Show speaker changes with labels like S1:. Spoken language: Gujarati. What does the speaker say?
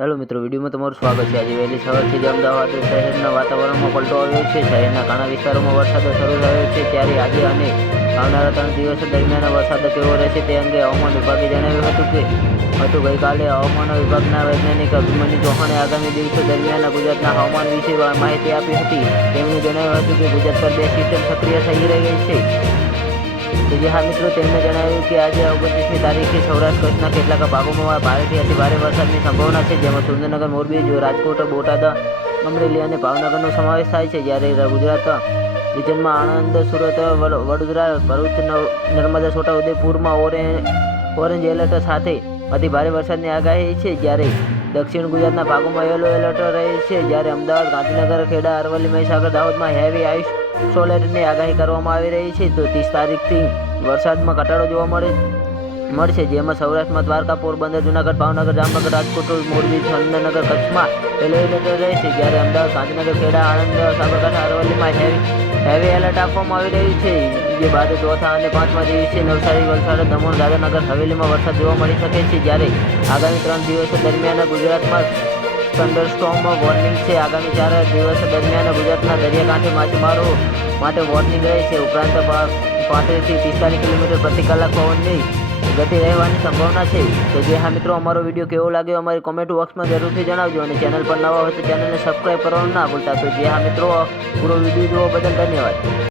S1: હેલો મિત્રો, વિડીયોમાં તમારું સ્વાગત છે. આજે વહેલી સવારથી જ અમદાવાદ શહેરના વાતાવરણમાં પલટો આવ્યો છે. શહેરના ઘણા વિસ્તારોમાં વરસાદ શરૂ થયો છે. ત્યારે આજે અને આવનારા ત્રણ દિવસ દરમિયાન વરસાદ કેવો રહેશે તે અંગે હવામાન વિભાગે જણાવ્યું હતું કે, હતું ગઈકાલે હવામાન વિભાગના વૈજ્ઞાનિક અભિમન્યુ ચૌહાણે આગામી દિવસો દરમિયાન ગુજરાતના હવામાન વિશે માહિતી આપી હતી. તેમણે જણાવ્યું હતું કે, ગુજરાત પર બે સિસ્ટમ સક્રિય થઈ રહી છે. તો હા મિત્રો તેમણે જણાવ્યું કે આજે ઓગણત્રીસમી તારીખે સૌરાષ્ટ્ર કચ્છના કેટલાક ભાગોમાં ભારેથી અતિ ભારે વરસાદની સંભાવના છે, જેમાં સુરેન્દ્રનગર, મોરબી રાજકોટ બોટાદ, અમરેલી અને ભાવનગરનો સમાવેશ થાય છે. જ્યારે ગુજરાત રિજનમાં આણંદ, સુરત, વડ- વડોદરા, ભરૂચ નર્મદા છોટાઉદેપુરમાં ઓરેન્જ ઓરેન્જ એલર્ટ સાથે અતિ ભારે વરસાદની આગાહી છે. જ્યારે દક્ષિણ ગુજરાતના ભાગોમાં યલો એલર્ટ રહે છે. જ્યારે અમદાવાદ, ગાંધીનગર, ખેડા, અરવલ્લી, મહીસાગર, દાહોદમાં હેવી આઈસ સોલેટની આગાહી કરવામાં આવી રહી છે. તો ત્રીસ તારીખથી વરસાદમાં ઘટાડો જોવા મળે મળશે, જેમાં સૌરાષ્ટ્રમાં દ્વારકા, પોરબંદર, જુનાગઢ, ભાવનગર, જામનગર, રાજકોટ, મોરબી, સુરેન્દ્રનગર, કચ્છમાં યલો એલર્ટ રહેશે. જ્યારે અમદાવાદ, ગાંધીનગર, ખેડા, આણંદ, સાબરકાંઠા, અરવલ્લીમાં હેવી હેવી એલર્ટ આપવામાં આવી રહ્યું છે. જે બાદ ચોથા અને પાંચમા દિવસે નવસારી, વલસાડ, દમણ દાદરનગર હવેલીમાં વરસાદ જોવા મળી શકે છે. જ્યારે આગામી ત્રણ દિવસ દરમિયાન ગુજરાતમાં થંડરસ્ટોર્મ વોર્નિંગ છે. આગામી ચાર દિવસ દરમિયાન ગુજરાતના દરિયાકાંઠે માછીમારો માટે વોર્નિંગ રહેશે. ઉપરાંત પાંત્રીસથી પિસ્તાલીસ કિલોમીટર પ્રતિ કલાક પવનની ગતિ રહેવાની સંભાવના છે. તો જે હા મિત્રો, અમારો વીડિયો કેવો લાગ્યો અમારી કોમેન્ટ બોક્સમાં જરૂરથી જણાવજો અને ચેનલ પર નવા હોય તો ચેનલને સબસ્ક્રાઈબ કરવાનું ના ભૂલતા. તો જે હા મિત્રો, પૂરો વીડિયો જોવા બદલ ધન્યવાદ.